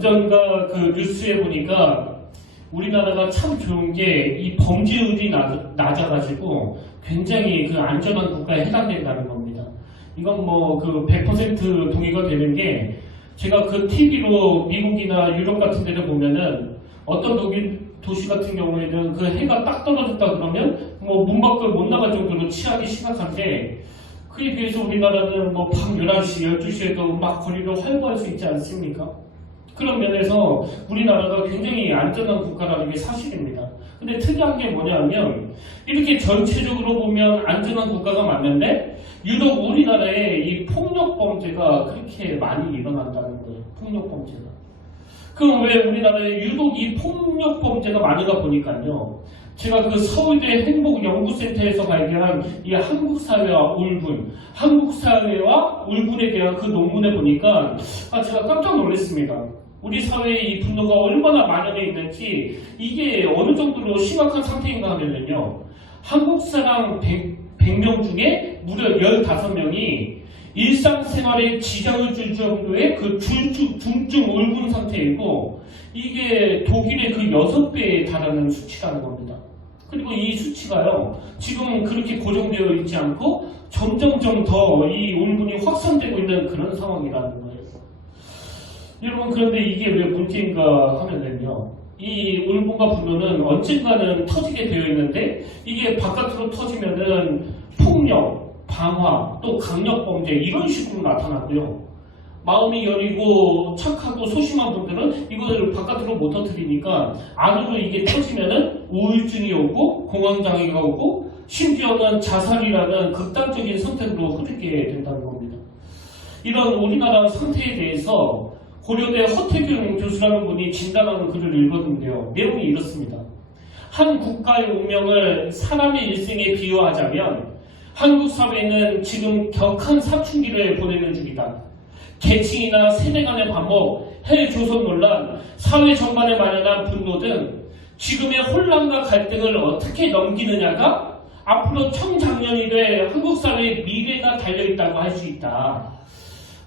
언젠가 그 뉴스에 보니까 우리나라가 참 좋은 게 이 범죄율이 낮아가지고 굉장히 그 안전한 국가에 해당된다는 겁니다. 이건 뭐 그 100% 동의가 되는 게 제가 그 TV로 미국이나 유럽 같은 데를 보면은 어떤 도시 같은 경우에는 그 해가 딱 떨어졌다 그러면 뭐 문 밖을 못 나갈 정도로 치안이 심각한데 그에 비해서 우리나라는 뭐 밤 11시, 12시에도 막 거리를 활보할 수 있지 않습니까? 그런 면에서 우리나라가 굉장히 안전한 국가라는 게 사실입니다. 근데 특이한 게 뭐냐면 이렇게 전체적으로 보면 안전한 국가가 맞는데 유독 우리나라에 이 폭력 범죄가 그렇게 많이 일어난다는 거예요. 폭력 범죄가. 그럼 왜 우리나라에 유독 이 폭력 범죄가 많은가 보니까요. 제가 그 서울대 행복연구센터에서 발견한 이 한국사회와 울분, 한국사회와 울분에 대한 그 논문에 보니까 제가 깜짝 놀랐습니다. 우리 사회에 이 분노가 얼마나 만연해 있는지 이게 어느 정도로 심각한 상태인가 하면요. 한국 사람 100명 중에 무려 15명이 일상생활에 지장을 줄 정도의 그 중증 울분 상태이고 이게 독일의 그 6배에 달하는 수치라는 겁니다. 그리고 이 수치가요. 지금 그렇게 고정되어 있지 않고 점점점 더 이 울분이 확산되고 있는 그런 상황이라는 거예요. 여러분 그런데 이게 왜 문제인가 하면은요. 이 울분과 분노는 언젠가는 터지게 되어 있는데 이게 바깥으로 터지면은 폭력, 방화, 또 강력범죄 이런 식으로 나타나고요. 마음이 여리고 착하고 소심한 분들은 이걸 바깥으로 못 터뜨리니까 안으로 이게 터지면은 우울증이 오고 공황장애가 오고 심지어는 자살이라는 극단적인 선택으로 흐르게 된다는 겁니다. 이런 우리나라 상태에 대해서 고려대 허태균 교수라는 분이 진단하는 글을 읽었는데요. 내용이 이렇습니다. 한 국가의 운명을 사람의 일생에 비유하자면 한국 사회는 지금 격한 사춘기를 보내는 중이다. 계층이나 세대 간의 반목, 헬조선 논란, 사회 전반에 만연한 분노 등 지금의 혼란과 갈등을 어떻게 넘기느냐가 앞으로 청장년이 될 한국 사회의 미래가 달려있다고 할 수 있다.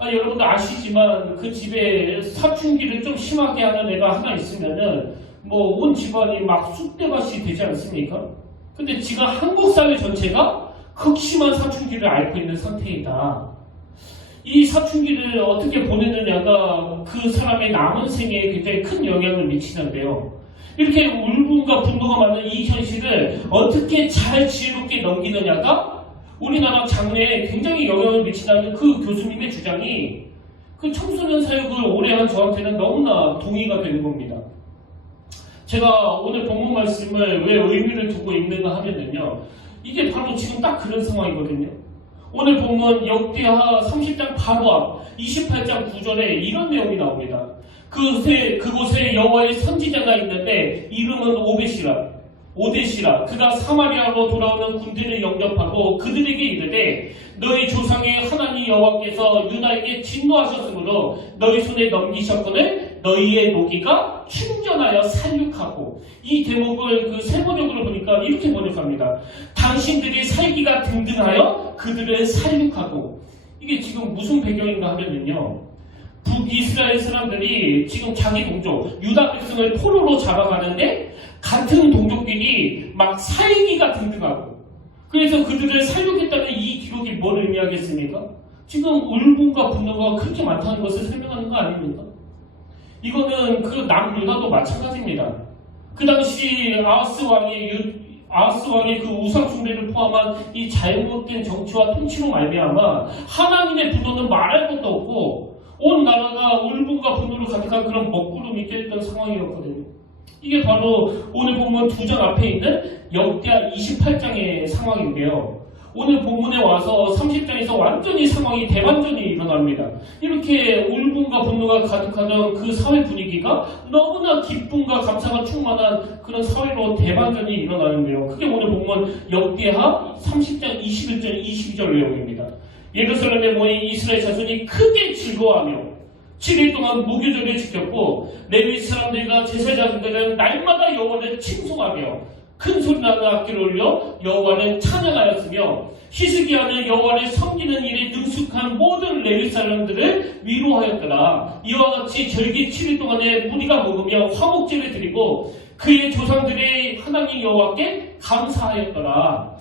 여러분도 아시지만 그 집에 사춘기를 좀 심하게 하는 애가 하나 있으면은 뭐 온 집안이 막 쑥대밭이 되지 않습니까? 근데 지금 한국 사회 전체가 극심한 사춘기를 앓고 있는 상태이다. 이 사춘기를 어떻게 보내느냐가 그 사람의 남은 생에 굉장히 큰 영향을 미치는데요. 이렇게 울분과 분노가 많은 이 현실을 어떻게 잘 지혜롭게 넘기느냐가 우리나라 장래에 굉장히 영향을 미친다는 그 교수님의 주장이 그 청소년 사역을 오래 한 저한테는 너무나 동의가 되는 겁니다. 제가 오늘 본문 말씀을 왜 의미를 두고 읽는가 하면요. 이게 바로 지금 딱 그런 상황이거든요. 오늘 본문 역대하 30장 바로 앞 28장 9절에 이런 내용이 나옵니다. 그곳에 여호와의 선지자가 있는데 이름은 오데시라. 그가 사마리아로 돌아오는 군대를 영접하고 그들에게 이르되 너희 조상의 하나님 여호와께서 유다에게 진노하셨으므로 너희 손에 넘기셨거늘 너희의 노기가 충전하여 살육하고 이 대목을 그 세번역으로 보니까 이렇게 번역합니다. 당신들의 살기가 등등하여 그들을 살육하고 이게 지금 무슨 배경인가 하면요. 북이스라엘 사람들이 지금 자기 동족 유다 백성을 포로로 잡아가는데 같은 동족끼리 막 살기가 등등하고 그래서 그들을 살육했다는 이 기록이 뭘 의미하겠습니까? 지금 울분과 분노가 그렇게 많다는 것을 설명하는 거 아닙니까? 이거는 그 남유다도 마찬가지입니다. 그 당시 아하스 왕의 그 우상 숭배를 포함한 이 잘못된 정치와 통치로 말미암아 하나님의 분노는 말할 것도 없고 온 나라가 울분과 분노로 가득한 그런 먹구름이 껴있던 상황이었거든요. 이게 바로 오늘 본문 2장 앞에 있는 역대하 28장의 상황인데요. 오늘 본문에 와서 30장에서 완전히 상황이 대반전이 일어납니다. 이렇게 울분과 분노가 가득하던 그 사회 분위기가 너무나 기쁨과 감사가 충만한 그런 사회로 대반전이 일어나는데요. 그게 오늘 본문 역대하 30장 21절 22절 내용입니다. 예루살렘에 모인 이스라엘 자손이 크게 즐거워하며 7일 동안 무교절을 지켰고 레위 사람들과 제사장들은 날마다 여호와를 칭송하며 큰 소리나는 악기를 올려 여호와를 찬양하였으며 히스기야는 여호와를 섬기는 일에 능숙한 모든 레위 사람들을 위로하였더라. 이와 같이 절기 7일 동안에 무리가 먹으며 화목제를 드리고 그의 조상들의 하나님 여호와께 감사하였더라.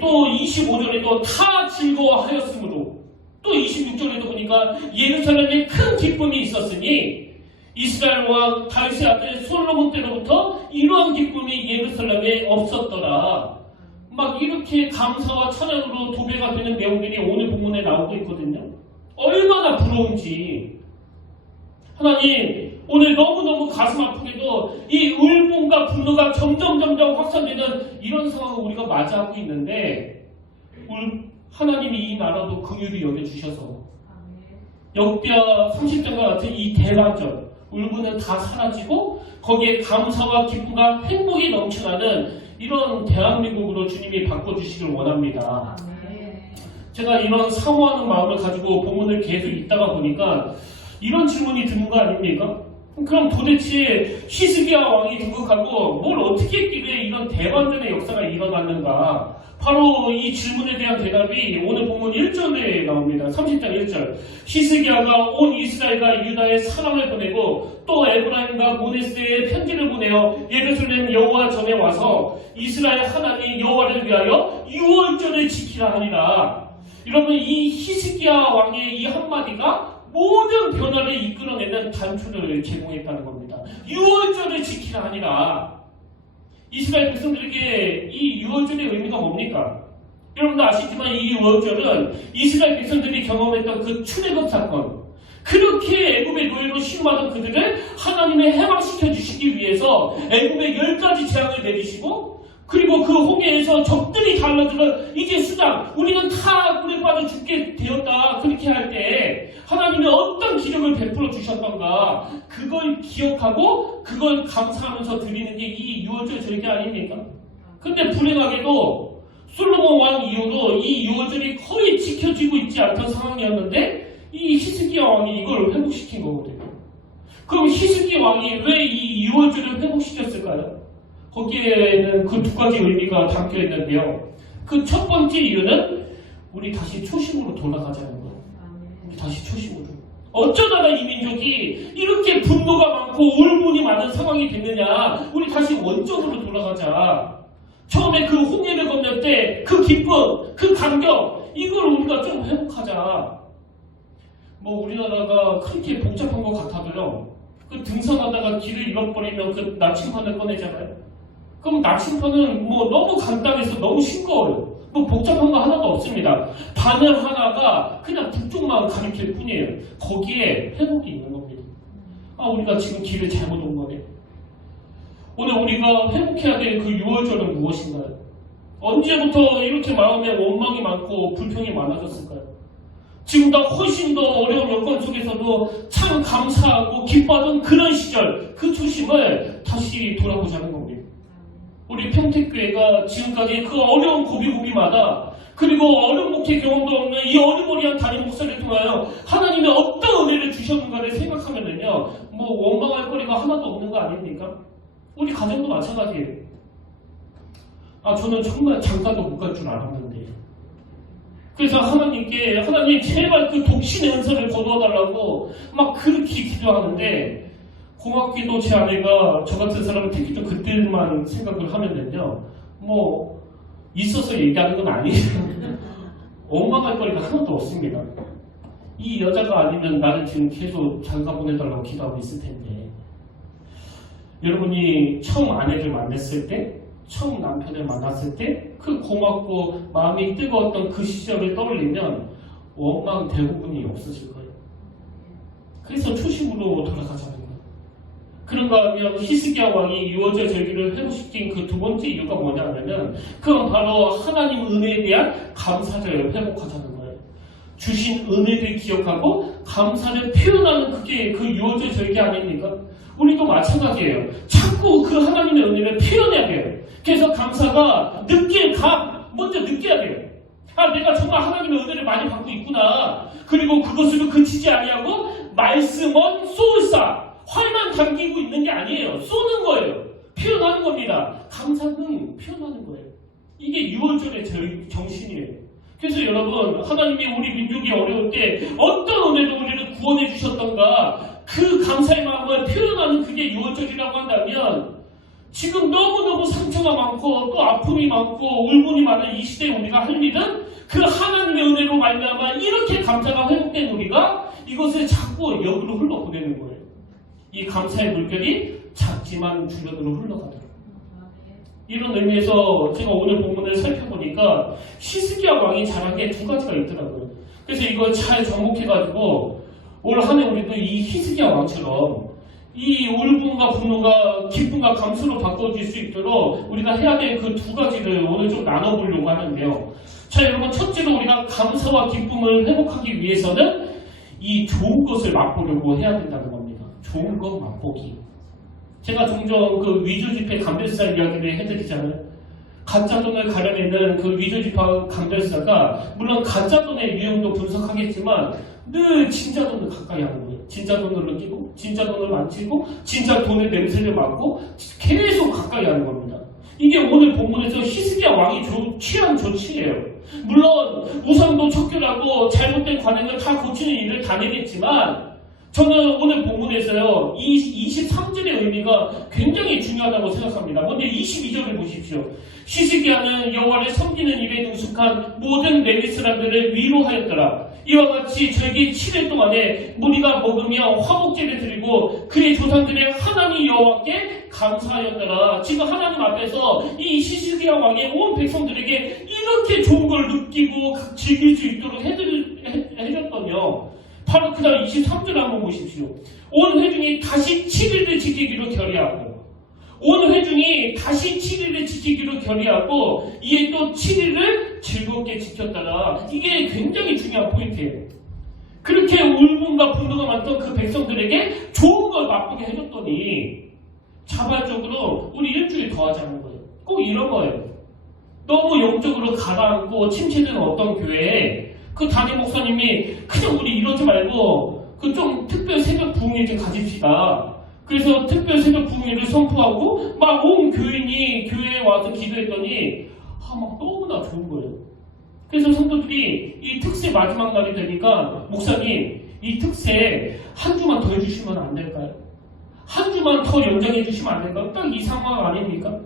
또 25절에도 다 즐거워하였으므로, 또 26절에도 보니까 예루살렘에 큰 기쁨이 있었으니 이스라엘 왕 다윗의 아들 솔로몬 때로부터 이러한 기쁨이 예루살렘에 없었더라. 막 이렇게 감사와 찬양으로 도배가 되는 내용들이 오늘 본문에 나오고 있거든요. 얼마나 부러운지. 하나님, 오늘 너무너무 가슴 아프게도 이 울분과 분노가 점점 확산되는 이런 상황을 우리가 맞이하고 있는데, 하나님이 이 나라도 긍휼히 여겨주셔서 역대하 30장과 같은 이 대반전, 울분은 다 사라지고 거기에 감사와 기쁨과 행복이 넘쳐나는 이런 대한민국으로 주님이 바꿔주시길 원합니다. 제가 이런 사모하는 마음을 가지고 본문을 계속 읽다가 보니까 이런 질문이 드는 거 아닙니까? 그럼 도대체 히스기야 왕이 등극하고 뭘 어떻게 했길래 이런 대반전의 역사가 일어났는가? 바로 이 질문에 대한 대답이 오늘 본문 1절에 나옵니다. 30장 1절. 히스기야가 온 이스라엘과 유다에 사람을 보내고 또 에브라임과 모네스에 편지를 보내어 예루살렘 여호와 전에 와서 이스라엘 하나님 여호와를 위하여 유월절을 지키라 하니라. 여러분, 이 히스기야 왕의 이 한마디가 모든 변화를 이끌어내는 단초를 제공했다는 겁니다. 유월절을 지키라 하니라. 이스라엘 백성들에게 이 유월절의 의미가 뭡니까? 여러분도 아시지만 이 유월절은 이스라엘 백성들이 경험했던 그 출애굽 사건, 그렇게 애굽의 노예로 신음하던 그들을 하나님의 해방시켜 주시기 위해서 애굽에 10가지 재앙을 내리시고, 그리고 그 홍해에서 적들이 달라들어 이제 수장, 우리는 다 물에 빠져 죽게 되었다, 그렇게 할 때 하나님이 어떤 기적을 베풀어 주셨던가, 그걸 기억하고 그걸 감사하면서 드리는 게 이 유월절 절기 아닙니까? 근데 불행하게도 솔로몬 왕 이후로 이 유월절이 거의 지켜지고 있지 않던 상황이었는데 이 히스기야 왕이 이걸 회복시킨 거거든요. 그럼 히스기야 왕이 왜 이 유월절을 회복시켰을까요? 거기에는 그 두 가지 의미가 담겨 있는데요. 그 첫 번째 이유는 우리 다시 초심으로 돌아가자는 거예요. 우리 다시 초심으로. 어쩌다가 이 민족이 이렇게 분노가 많고 울분이 많은 상황이 됐느냐. 우리 다시 원점으로 돌아가자. 처음에 그 홍해를 건널 때 그 기쁨, 그 감격, 이걸 우리가 좀 회복하자. 뭐 우리나라가 그렇게 복잡한 것 같아도요. 그 등산하다가 길을 잃어버리면 그 나침반을 꺼내잖아요. 그럼 나침반은 뭐 너무 간단해서 너무 싱거워요. 뭐 복잡한 거 하나도 없습니다. 바늘 하나가 그냥 북쪽만 가리킬 뿐이에요. 거기에 회복이 있는 겁니다. 아, 우리가 지금 길을 잘못 온 거네. 오늘 우리가 회복해야 될 그 유월절은 무엇인가요? 언제부터 이렇게 마음에 원망이 많고 불평이 많아졌을까요? 지금보다 훨씬 더 어려운 여건 속에서도 참 감사하고 기뻐하던 그런 시절, 그 초심을 다시 돌아보자는 겁니다. 우리 평택교회가 지금까지 그 어려운 고비고비마다, 그리고 어려운 목회 경험도 없는 이 어리버리한 담임 목사를 통하여 하나님의 어떤 은혜를 주셨는가를 생각하면요, 뭐 원망할 거리가 하나도 없는 거 아닙니까? 우리 가정도 마찬가지예요. 아, 저는 정말 장가도 못 갈 줄 알았는데, 그래서 하나님께, 하나님 제발 그 독신의 은사를 거두어달라고 막 그렇게 기도하는데, 고맙게도 제 아내가 저 같은 사람을 특히 그때만 생각을 하면은요, 뭐 있어서 얘기하는 건 아니에요. 원망할 거리가 하나도 없습니다. 이 여자가 아니면 나를 지금 계속 장가 보내달라고 기도하고 있을 텐데, 여러분이 처음 아내를 만났을 때, 처음 남편을 만났을 때 그 고맙고 마음이 뜨거웠던 그 시절을 떠올리면 원망 대부분이 없어질 거예요. 그래서 초심으로 돌아가자는 거예요. 그런가 하면 히스기야 왕이 유월절 절기를 회복시킨 그 두 번째 이유가 뭐냐면은, 그건 바로 하나님 은혜에 대한 감사를 회복하자는 거예요. 주신 은혜를 기억하고 감사를 표현하는 그게 그 유월절 절기 아닙니까? 우리도 마찬가지예요. 자꾸 그 하나님의 은혜를 표현해야 돼요. 그래서 감사가 먼저 느껴야 돼요. 아, 내가 정말 하나님의 은혜를 많이 받고 있구나. 그리고 그것으로 그치지 아니하고 말씀은 쏘을사, 활만 담기고 있는 게 아니에요. 쏘는 거예요. 표현하는 겁니다. 감사는 표현하는 거예요. 이게 6월절의 정신이에요. 그래서 여러분, 하나님이 우리 민족이 어려울 때 어떤 은혜로 우리를 구원해 주셨던가 그 감사의 마음을 표현하는 그게 6월절이라고 한다면 지금 너무너무 상처가 많고 또 아픔이 많고 울분이 많은 이 시대에 우리가 할 일은 그 하나님의 은혜로 말미암아 이렇게 감사가 회복된 우리가 이것을 자꾸 역으로 흘러보내는 거예요. 이 감사의 물결이 작지만 주변으로 흘러가더라고요. 이런 의미에서 제가 오늘 본문을 살펴보니까 히스기야 왕이 잘한 게 두 가지가 있더라고요. 그래서 이걸 잘 접목해가지고 올 한 해 우리도 이 히스기야 왕처럼 이 울분과 분노가 기쁨과 감수로 바꿔질 수 있도록 우리가 해야 될 그 두 가지를 오늘 좀 나눠보려고 하는데요. 자, 여러분, 첫째로 우리가 감사와 기쁨을 회복하기 위해서는 이 좋은 것을 맛보려고 해야 된다는 겁니다. 좋은 것 맛보기. 제가 종종 그 위조지폐 감별사 이야기를 해드리잖아요. 가짜돈을 가려내는 그 위조지폐 감별사가 물론 가짜돈의 유형도 분석하겠지만 늘 진짜 돈을 가까이 하는 거예요. 진짜 돈을 느끼고 진짜 돈을 만지고 진짜 돈의 냄새를 맡고 계속 가까이 하는 겁니다. 이게 오늘 본문에서 히스기야 왕이 취한 조치예요. 물론 우상도 척결하고 잘못된 관행을 다 고치는 일을 다 내겠지만 저는 오늘 본문에서요 이 23절의 의미가 굉장히 중요하다고 생각합니다. 먼저 22절을 보십시오. 히스기야는 여호와를 섬기는 일에 능숙한 모든 레위 사람들을 위로하였더라. 이와 같이 저에게 7일 동안에 무리가 먹으며 화목제를 드리고 그의 조상들의 하나님 여호와께 감사하였더라. 지금 하나님 앞에서 이 히스기야 왕의 온 백성들에게 이렇게 좋은 걸 느끼고 즐길 수 있도록 해줬더니요. 바로 그 다음 23절 한번 보십시오. 온 회중이 다시 7일을 지키기로 결의하고 온 회중이 다시 7일을 지키기로 결의하고 이에 또 7일을 즐겁게 지켰더라. 이게 굉장히 중요한 포인트예요. 그렇게 울분과 분노가 많던 그 백성들에게 좋은 걸 맛보게 해줬더니 자발적으로 우리 일주일 더 하자는 거예요. 꼭 이런 거예요. 너무 영적으로 가라앉고 침체된 어떤 교회에 그 담임 목사님이 그냥 우리 이러지 말고 그 좀 특별 새벽 부흥회 좀 가집시다. 그래서 특별 새벽 부흥회를 선포하고 막 온 교인이 교회에 와서 기도했더니 막 너무나 좋은 거예요. 그래서 성도들이 이 특세 마지막 날이 되니까 목사님 이 특세 한 주만 더 해주시면 안 될까요? 한 주만 더 연장해 주시면 안 될까요? 딱 이 상황 아닙니까?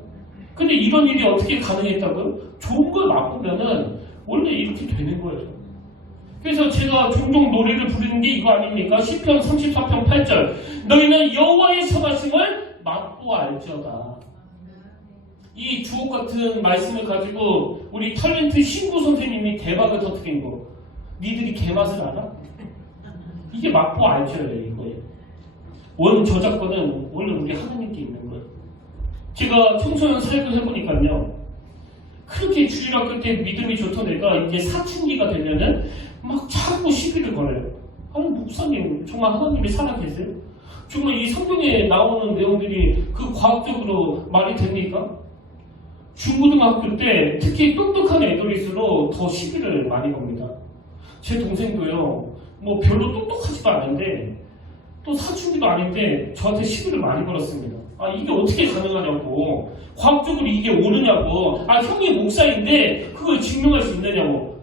근데 이런 일이 어떻게 가능했다고요? 좋은 걸 맛보면은 원래 이렇게 되는 거예요. 그래서 제가 종종 노래를 부르는 게 이거 아닙니까? 시편 34편 8절 너희는 여호와의 선하심을 맛보아 알지어다. 이 주옥 같은 말씀을 가지고 우리 탤런트 신구 선생님이 대박을 터뜨린 거 니들이 개맛을 알아? 이게 맛보아 알지어야 이거예요. 원 저작권은 원래 우리 하나님께 있는 거예요. 제가 청소년 사역을 해보니까요 그렇게 주일학교 때 믿음이 좋던 애가 이제 사춘기가 되면은 막 자꾸 시비를 걸어요. 아니 목사님 정말 하나님이 살아계세요? 정말 이 성경에 나오는 내용들이 그 과학적으로 말이 됩니까? 중고등학교 때 특히 똑똑한 애들일수록 더 시비를 많이 겁니다. 제 동생도요 뭐 별로 똑똑하지도 않은데 또 사춘기도 아닌데 저한테 시비를 많이 걸었습니다. 아 이게 어떻게 가능하냐고, 과학적으로 이게 옳으냐고, 아 형이 목사인데 그걸 증명할 수 있느냐고.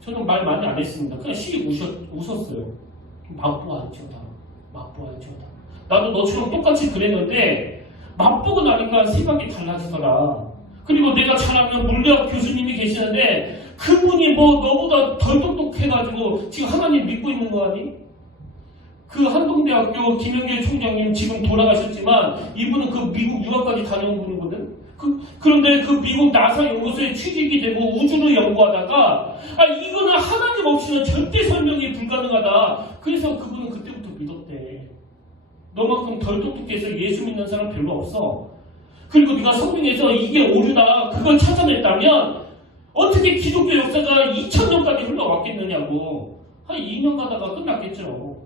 저는 말 많이 안 했습니다. 그냥 시기 웃었어요. 맛보아알지어다. 맛보아알지어다. 나도 너처럼 똑같이 그랬는데 맛보고 나니까 생각이 달라지더라. 그리고 내가 잘하면 물리학 교수님이 계시는데 그분이 뭐 너보다 덜 똑똑해가지고 지금 하나님 믿고 있는 거 아니? 그 한동대학교 김영길 총장님 지금 돌아가셨지만 이분은 그 미국 유학까지 다녀온 분이거든. 그런데 그 미국 나사 연구소에 취직이 되고 우주를 연구하다가 이거는 하나님 없이는 절대 설명이 불가능하다. 그래서 그분은 그때부터 믿었대. 너만큼 덜 똑똑해서 예수 믿는 사람 별로 없어. 그리고 네가 성경에서 이게 옳으다 그걸 찾아냈다면 어떻게 기독교 역사가 2000년까지 흘러왔겠느냐고. 한 2년 가다가 끝났겠죠.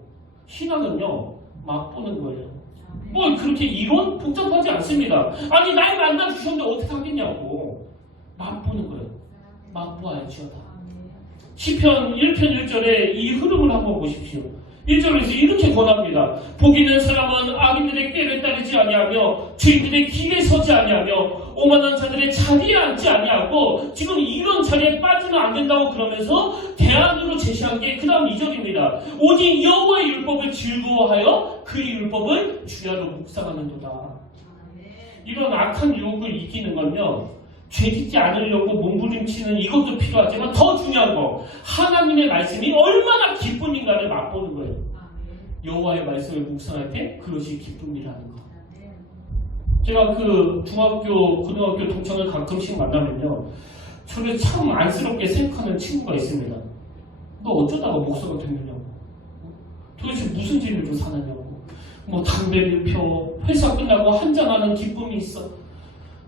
신앙은요 맛보는 거예요. 뭐 그렇게 이론 복잡하지 않습니다. 아니 날 만나주셨는데 어떻게 하겠냐고. 맛보는 거예요. 맛보아 알지어다. 시편 1편 1절에 이 흐름을 한번 보십시오. 1절에서 이렇게 권합니다. 복 있는 사람은 악인들의 꾀를 따르지 아니하며 죄인들의 길에 서지 아니하며 오만한 자들의 자리에 앉지 아니하고, 지금 이런 자리에 빠지면 안 된다고 그러면서 대안으로 제시한 게 그 다음 2절입니다. 오직 여호와의 율법을 즐거워하여 그의 율법을 주야로 묵상하는도다. 이런 악한 유혹을 이기는 건요, 죄짓지 않으려고 몸부림치는 이것도 필요하지만 더 중요한 거, 하나님의 말씀이 얼마나 기쁨인가를 맛보는 거예요. 여호와의 말씀을 묵상할 때 그것이 기쁨이라는 거. 제가 그 중학교, 고등학교 동창을 가끔씩 만나면요, 저를 참 안쓰럽게 생각하는 친구가 있습니다. 너 어쩌다가 목사가 됐느냐고, 도대체 무슨 재미로 사느냐고, 뭐 담배를 펴, 회사 끝나고 한잔하는 기쁨이 있어,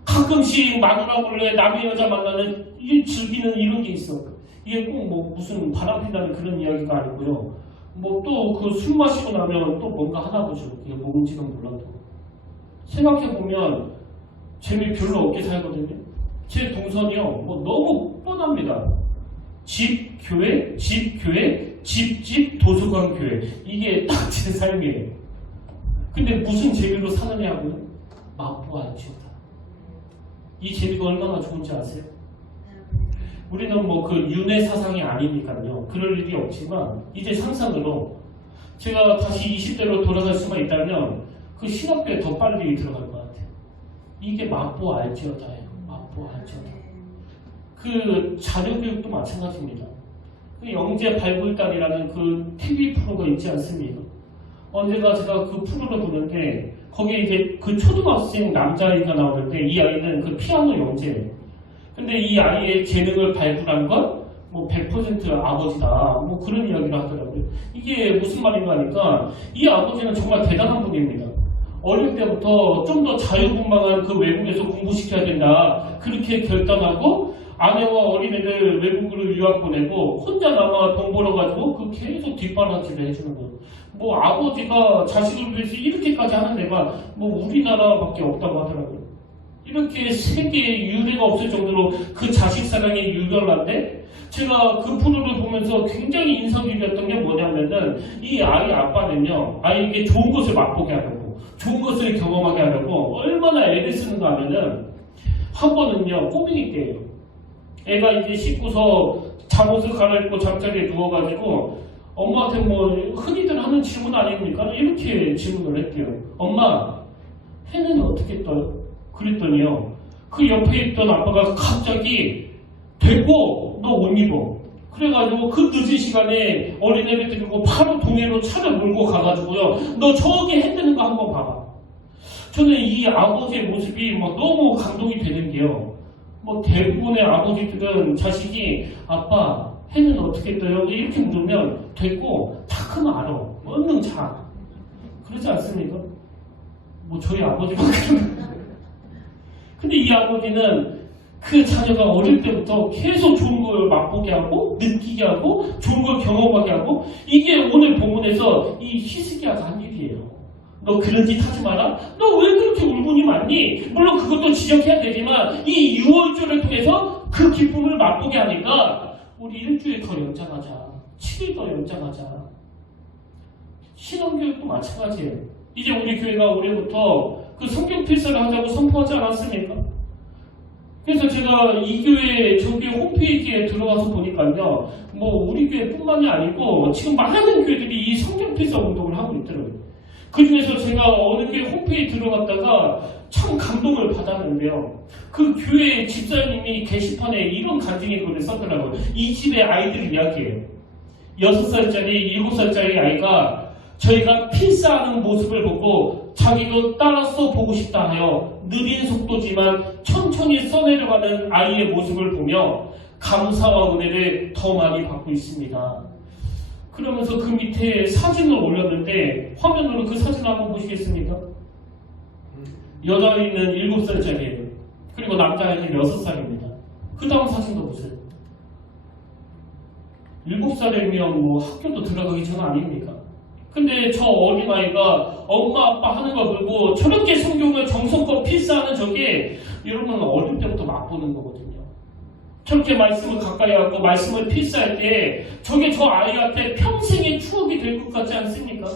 가끔씩 마누라 몰래 남의 여자 만나는 즐기는 이런 게 있어. 이게 꼭 뭐 무슨 바람핀다는 그런 이야기가 아니고요, 뭐 또 그 술 마시고 나면 또 뭔가 하나 보죠. 이게 뭔지는 몰라도 생각해보면 재미 별로 없게 살거든요. 제 동선이요, 뭐 너무 뻔합니다. 집, 교회, 집, 교회, 집, 도서관, 교회. 이게 딱 제 삶이에요. 근데 무슨 재미로 사느냐고요? 맛보아야지요. 이 재미가 얼마나 좋은지 아세요? 우리는 뭐 그 윤회 사상이 아니니까요, 그럴 일이 없지만, 이제 상상으로 제가 다시 20대로 돌아갈 수만 있다면 그 신학교에 더 빨리 들어갈 것 같아요. 이게 맛보알지어다예요. 맛보알지어다. 그 자녀교육도 마찬가지입니다. 그 영재 발굴단이라는 그 TV 프로가 있지 않습니까? 언젠가 제가 그 프로를 보는데 거기에 이제 그 초등학생 남자아이가 나오는데, 이 아이는 그 피아노 영재예요. 근데 이 아이의 재능을 발굴한 건 뭐 100% 아버지다, 뭐 그런 이야기를 하더라고요. 이게 무슨 말인가 하니까, 이 아버지는 정말 대단한 분입니다. 어릴 때부터 좀 더 자유분방한 그 외국에서 공부시켜야 된다, 그렇게 결단하고 아내와 어린애들 외국으로 유학 보내고 혼자 남아 돈 벌어가지고 그 계속 뒷바라지를 해주는 거예요. 뭐 아버지가 자식을 위해서 이렇게까지 하는 애가 뭐 우리나라밖에 없다고 하더라고요. 이렇게 세계에 유례가 없을 정도로 그 자식 사랑이 유별난데, 제가 그 프로를 보면서 굉장히 인상 깊었던 게 뭐냐면은, 이 아이 아빠는요, 아이에게 좋은 것을 맛보게 하려고, 좋은 것을 경험하게 하려고 얼마나 애를 쓰는가 하면은, 한 번은요, 꼬맹이 때예요. 애가 이제 씻고서 잠옷을 갈아입고 잠자리에 누워가지고 엄마한테 뭐 흔히들 하는 질문 아닙니까? 이렇게 질문을 했대요. 엄마, 해는 어떻게 떠요? 그랬더니요, 그 옆에 있던 아빠가 갑자기 됐고 너 옷 입어. 그래가지고 그 늦은 시간에 어린애를 데리고 바로 동해로 차를 몰고 가가지고요, 너 저기 해 뜨는 거 한번 봐봐. 저는 이 아버지의 모습이 막 너무 감동이 되는 게요, 뭐 대부분의 아버지들은 자식이 아빠 해는 어떻게 떠요? 이렇게 물으면 됐고 다 크면 알아, 얼른 자, 그러지 않습니까? 뭐 저희 아버지가 그런. 근데 이 아버지는 그 자녀가 어릴 때부터 계속 좋은 걸 맛보게 하고 느끼게 하고 좋은 걸 경험하게 하고, 이게 오늘 본문에서 이 히스기야가 한 일이에요. 너 그런 짓 하지 마라. 너 왜 그렇게 울분이 많니? 물론 그것도 지적해야 되지만 이 6월절을 통해서 그 기쁨을 맛보게 하니까 우리 일주일 더 연장하자, 7일 더 연장하자. 신앙교육도 마찬가지예요. 이제 우리 교회가 올해부터 그 성경 필사를 하자고 선포하지 않았습니까? 그래서 제가 이 교회 저 교회 홈페이지에 들어가서 보니까요, 뭐 우리 교회뿐만이 아니고 지금 많은 교회들이 이 성경 필사 운동을 하고 있더라고요. 그 중에서 제가 어느 교회 홈페이지 들어갔다가 참 감동을 받았는데요, 그 교회 집사님이 게시판에 이런 간증의 글을 썼더라고요. 이 집의 아이들 이야기예요. 6살짜리, 7살짜리 아이가 저희가 필사하는 모습을 보고 자기도 따라서 보고 싶다 하여 느린 속도지만 천천히 써내려가는 아이의 모습을 보며 감사와 은혜를 더 많이 받고 있습니다. 그러면서 그 밑에 사진을 올렸는데, 화면으로 그 사진을 한번 보시겠습니까? 여자아이는 7살짜리예요. 그리고 남자아이는 6살입니다. 그 다음 사진도 보세요. 7살이면 뭐 학교도 들어가기 전 아닙니까? 근데 저 어린아이가 엄마 아빠 하는 거 보고 저렇게 성경을 정성껏 필사하는 저게, 여러분 어릴 때부터 맛보는 거거든요. 저렇게 말씀을 가까이 하고 말씀을 필사할 때 저게 저 아이한테 평생의 추억이 될 것 같지 않습니까?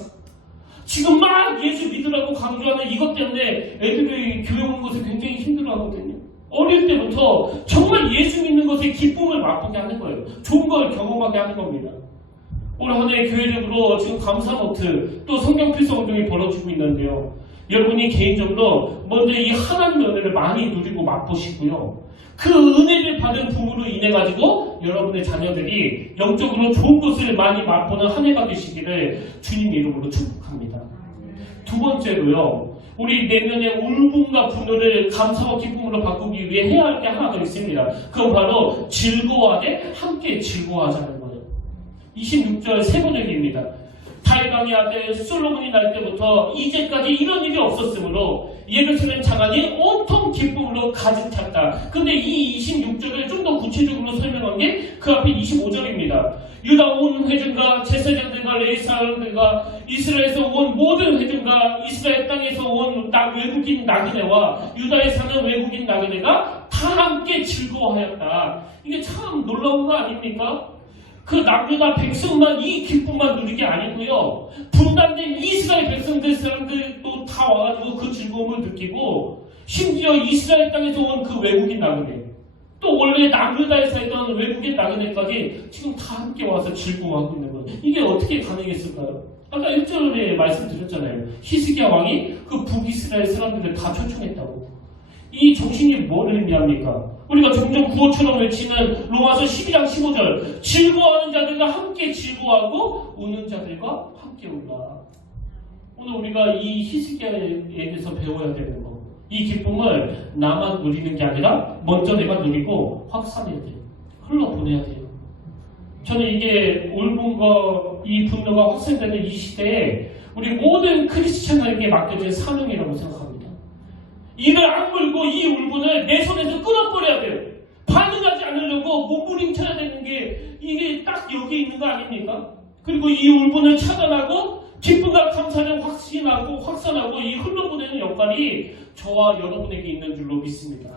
지금 막 예수 믿으라고 강조하는 이것 때문에 애들이 교회 오는 것을 굉장히 힘들어하거든요. 어릴 때부터 정말 예수 믿는 것에 기쁨을 맛보게 하는 거예요. 좋은 걸 경험하게 하는 겁니다. 올 한 해 교회적으로 지금 감사노트 또 성경 필사 운동이 벌어지고 있는데요. 여러분이 개인적으로 먼저 이 하나님의 은혜를 많이 누리고 맛보시고요. 그 은혜를 받은 부모로 인해 가지고 여러분의 자녀들이 영적으로 좋은 것을 많이 맛보는 한 해가 되시기를 주님 이름으로 축복합니다. 두 번째로요. 우리 내면의 울분과 분노를 감사와 기쁨으로 바꾸기 위해 해야 할 게 하나 더 있습니다. 그건 바로 즐거워하되 함께 즐거워하자는 거예요. 26절 세 번역입니다. 다윗왕의 아들 솔로몬이 날 때부터 이제까지 이런 일이 없었으므로 예루살렘 장안이 온통 기쁨으로 가득 찼다. 근데 이 26절을 좀 더 구체적으로 설명한 게 그 앞에 25절입니다. 유다 온 회중과 제사장들과 레위 사람들과 이스라엘에서 온 모든 회중과 이스라엘 땅에서 온 외국인 나그네와 유다에 사는 외국인 나그네가 다 함께 즐거워하였다. 이게 참 놀라운 거 아닙니까? 그 남유다 백성만 이 기쁨만 누리는 게 아니고요. 분단된 이스라엘 백성들 사람들도 다 와가지고 그 즐거움을 느끼고 심지어 이스라엘 땅에서 온 그 외국인 나그네 또 원래 남유다에 살던 외국인 나그네까지 지금 다 함께 와서 즐거워하고 있는 거예요. 이게 어떻게 가능했을까요? 아까 1절에 말씀드렸잖아요. 히스기야 왕이 그 북이스라엘 사람들을 다 초청했다고. 이 정신이 뭘 의미합니까? 우리가 종종 구호처럼 외치는 로마서 12장 15절 즐거워하는 자들과 함께 즐거워하고 우는 자들과 함께 울라. 오늘 우리가 이 히스기야에게서 배워야 되는 거. 이 기쁨을 나만 누리는 게 아니라 먼저 내가 누리고 확산해야 돼요. 흘러보내야 돼요. 저는 이게 울분과 이 분노가 확산되는 이 시대에 우리 모든 크리스찬에게 맡겨진 사명이라고 생각합니다. 이를 악물고 이 울분을 내 손에서 끊어버려야 돼요. 반응하지 않으려고 몸부림쳐야 되는 게 이게 딱 여기 있는 거 아닙니까? 그리고 이 울분을 차단하고 기쁨과 감사를 확산하고 이 흘러보내는 역할이 저와 여러분에게 있는 줄로 믿습니다.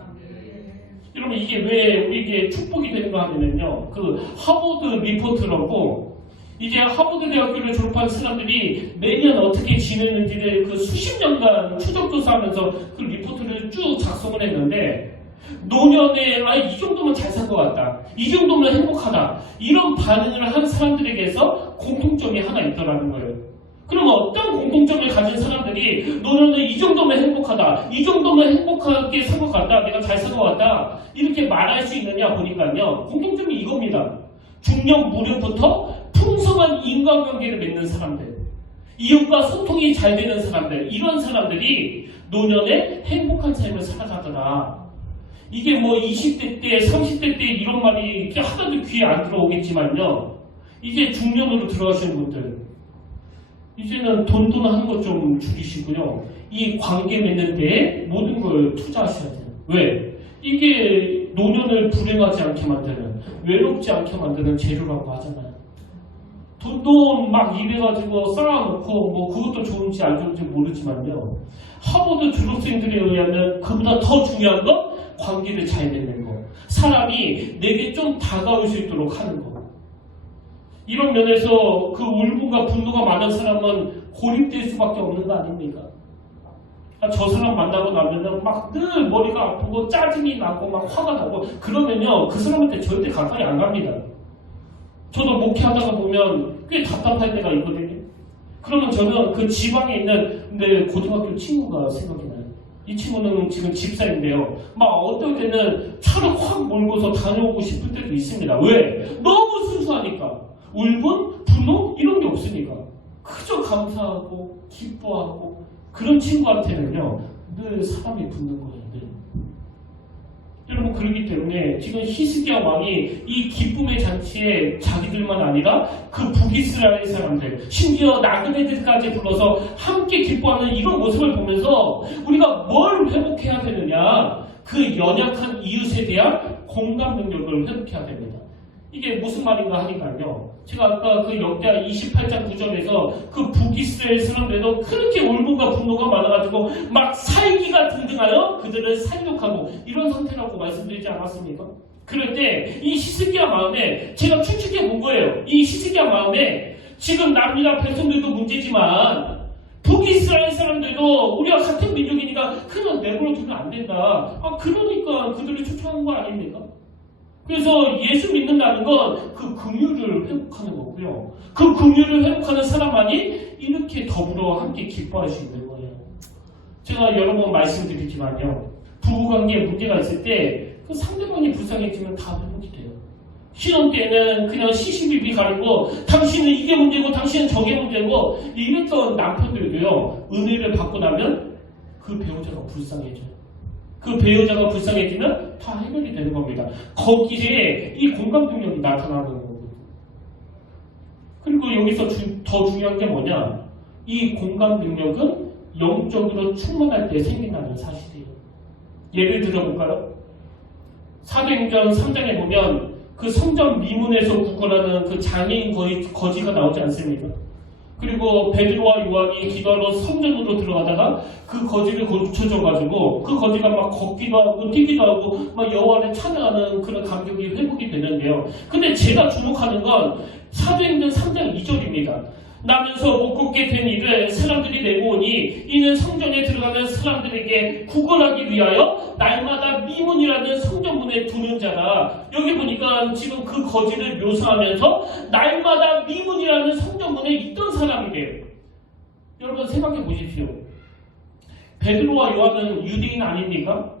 여러분 이게 왜 우리에게 축복이 되는가 하면요. 그 하버드 리포트라고 이제 하버드 대학교를 졸업한 사람들이 매년 어떻게 지내는지를 그 수십 년간 추적조사하면서 그 리포트를 쭉 작성을 했는데 노년에 이 정도면 잘 산 것 같다. 이 정도면 행복하다. 이런 반응을 한 사람들에게서 공통점이 하나 있더라는 거예요. 그럼 어떤 공통점을 가진 사람들이 노년에 이 정도면 행복하다. 이 정도면 행복하게 산 것 같다. 내가 잘 산 것 같다. 이렇게 말할 수 있느냐 보니까요. 공통점이 이겁니다. 중년 무렵부터 풍성한 인간관계를 맺는 사람들, 이웃과 소통이 잘 되는 사람들, 이런 사람들이 노년에 행복한 삶을 살아가더라. 이게 뭐 20대 때, 30대 때 이런 말이 이렇게 하나도 귀에 안 들어오겠지만요. 이제 중년으로 들어가시는 분들, 이제는 돈돈 하는 것 좀 줄이시고요. 이 관계 맺는 데에 모든 걸 투자하셔야 돼요. 왜? 이게 노년을 불행하지 않게 만드는, 외롭지 않게 만드는 재료라고 하잖아요. 돈도 막 입에가지고 쌓아놓고 뭐 그것도 좋은지 안 좋은지 모르지만요. 하버드 졸업생들에 의하면 그보다 더 중요한 건 관계를 잘 맺는 거. 사람이 내게 좀 다가올 수 있도록 하는 거. 이런 면에서 그 울분과 분노가 많은 사람은 고립될 수밖에 없는 거 아닙니까? 저 사람 만나고 나면은 막 늘 머리가 아프고 짜증이 나고 막 화가 나고 그러면요 그 사람한테 절대 가까이 안 갑니다. 저도 목회하다가 보면 꽤 답답할 때가 있거든요. 그러면 저는 그 지방에 있는 내 고등학교 친구가 생각이 나요. 이 친구는 지금 집사인데요. 막 어떨 때는 차를 확 몰고서 다녀오고 싶을 때도 있습니다. 왜? 너무 순수하니까. 울분, 분노 이런 게 없으니까. 그저 감사하고 기뻐하고 그런 친구한테는요 늘 사람이 붙는 거예요. 늘. 여러분 그렇기 때문에 지금 히스기야 왕이 이 기쁨의 잔치에 자기들만 아니라 그 북이스라엘 사람들 심지어 나그네들까지 불러서 함께 기뻐하는 이런 모습을 보면서 우리가 뭘 회복해야 되느냐, 그 연약한 이웃에 대한 공감 능력을 회복해야 됩니다. 이게 무슨 말인가 하니까요, 제가 아까 그 역대하 28장 9절에서 그 북이스라엘 사람들도 그렇게 울분과 분노가 많아가지고 막 살기가 등등하여 그들을 살육하고 이런 상태라고 말씀드리지 않았습니까? 그럴 때 이 히스기야 마음에 제가 추측해 본 거예요. 이 히스기야 마음에 지금 남유다 백성들도 문제지만 북이스라엘 사람들도 우리가 같은 민족이니까 그냥 내버려 두면 안 된다. 그러니까 그들을 쫓아간 거 아닙니까? 그래서 예수 믿는다는 건 그 긍휼을 회복하는 거고요. 그 긍휼을 회복하는 사람만이 이렇게 더불어 함께 기뻐할 수 있는 거예요. 제가 여러 번 말씀드리지만요. 부부관계에 문제가 있을 때 그 상대방이 불쌍해지면 다 회복이 돼요. 신혼 때는 그냥 시시비비 가리고 당신은 이게 문제고 당신은 저게 문제고 이랬던 남편들도요. 은혜를 받고 나면 그 배우자가 불쌍해져요. 그 배우자가 불쌍해지면 다 해결이 되는 겁니다. 거기에 이 공감 능력이 나타나는 거거든요. 그리고 여기서 더 중요한 게 뭐냐? 이 공감 능력은 영적으로 충만할 때 생긴다는 사실이에요. 예를 들어볼까요? 사도행전 3장에 보면 그 성전 미문에서 구걸하는 그 장애인 거지가 나오지 않습니까? 그리고 베드로와 요한이 기도하러 성전으로 들어가다가 그 거지를 고쳐줘가지고 그 거지가 막 걷기도 하고 뛰기도 하고 막 여호와를 찬양하는 그런 감격이 회복이 되는데요. 근데 제가 주목하는 건 사도행전 3장 2절입니다. 나면서 못 걷게 된 이를 사람들이 내고 오니 이는 성전에 들어가는 사람들에게 구걸하기 위하여 날마다 미문이라는 성전문에 두는 자라. 여기 보니까 지금 그 거지를 묘사하면서 날마다 미문이라는 성전문에 있던 사람이래요. 여러분 생각해 보십시오. 베드로와 요한은 유대인 아닙니까?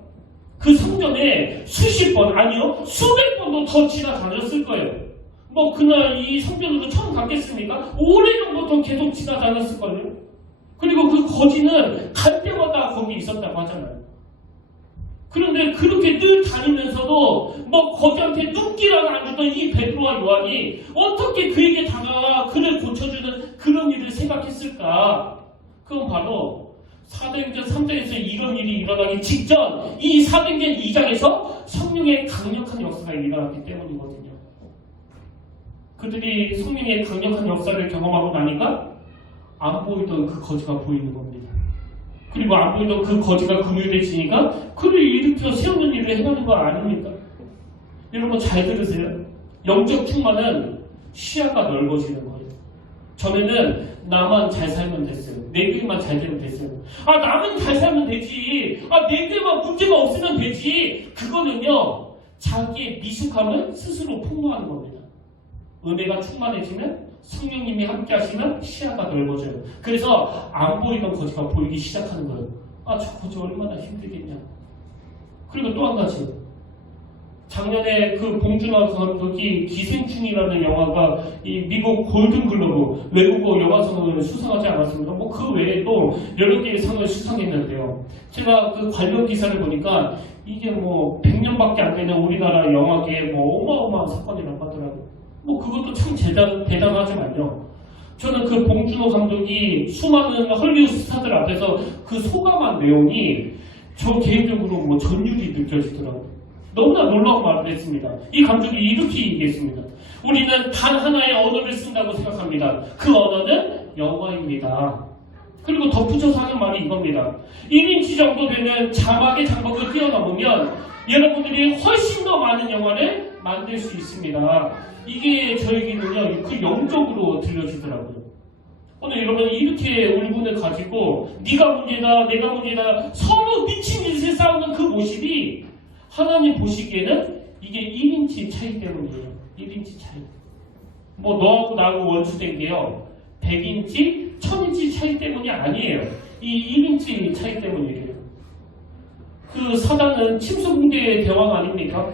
그 성전에 수십 번 아니요 수백 번도 더 지나다녔을 거예요. 뭐 그날 이 성전으로 처음 갔겠습니까? 오래 정도 더 계속 지나다녔을걸요. 그리고 그 거지는 갈 때마다 거기 있었다고 하잖아요. 그런데 그렇게 늘 다니면서도 뭐 거지한테 눈길을 안 주던 이 베드로와 요한이 어떻게 그에게 다가가 그를 고쳐주는 그런 일을 생각했을까? 그건 바로 사도행전 3장에서 이런 일이 일어나기 직전 이 사도행전 2장에서 성령의 강력한 역사가 일어났기 때문이거든요. 그들이 성령의 강력한 역사를 경험하고 나니까 안 보이던 그 거지가 보이는 겁니다. 그리고 안 보이던 그 거지가 긍휼해지니까 그를 일으켜 세우는 일을 해가는 거 아닙니까? 여러분 잘 들으세요. 영적 충만은 시야가 넓어지는 거예요. 전에는 나만 잘 살면 됐어요. 내 교회만 잘 되면 됐어요. 나는 잘 살면 되지. 내 교회만 문제가 없으면 되지. 그거는요. 자기의 미숙함을 스스로 폭로하는 겁니다. 은혜가 충만해지면 성령님이 함께 하시면 시야가 넓어져요. 그래서 안 보이던 거지가 보이기 시작하는 거예요. 저 거지 얼마나 힘들겠냐. 그리고 또 한 가지. 작년에 그 봉준호 감독이 기생충이라는 영화가 이 미국 골든글로브 외국어 영화상을 수상하지 않았습니다. 뭐 그 외에도 여러 개의 상을 수상했는데요. 제가 그 관련 기사를 보니까 이게 뭐 100년밖에 안 되는 우리나라 영화계에 뭐 어마어마한 사건이라고 하더라고요. 뭐 그것도 참 대단하지만요. 저는 그 봉준호 감독이 수많은 헐리우드 스타들 앞에서 그 소감한 내용이 저 개인적으로 뭐 전율이 느껴지더라고요. 너무나 놀라운 말을 했습니다. 이 감독이 이렇게 얘기했습니다. 우리는 단 하나의 언어를 쓴다고 생각합니다. 그 언어는 영어입니다. 그리고 덧붙여서 하는 말이 이겁니다. 1인치 정도 되는 자막의 장벽을 뛰어넘으면 여러분들이 훨씬 더 많은 영화를 만들 수 있습니다. 이게 저에게는요, 그 영적으로 들려지더라고요. 오늘 여러분 이렇게 울분을 가지고 네가 문제다, 내가 문제다 서로 미친 짓을 싸우는 그 모습이 하나님 보시기에는 이게 1인치 차이 때문이에요. 1인치 차이. 뭐 너하고 나하고 원수된 게요. 100인치, 1000인치 차이 때문이 아니에요. 이 1인치 차이 때문이에요. 그 사단은 침소붕대의 대왕 아닙니까?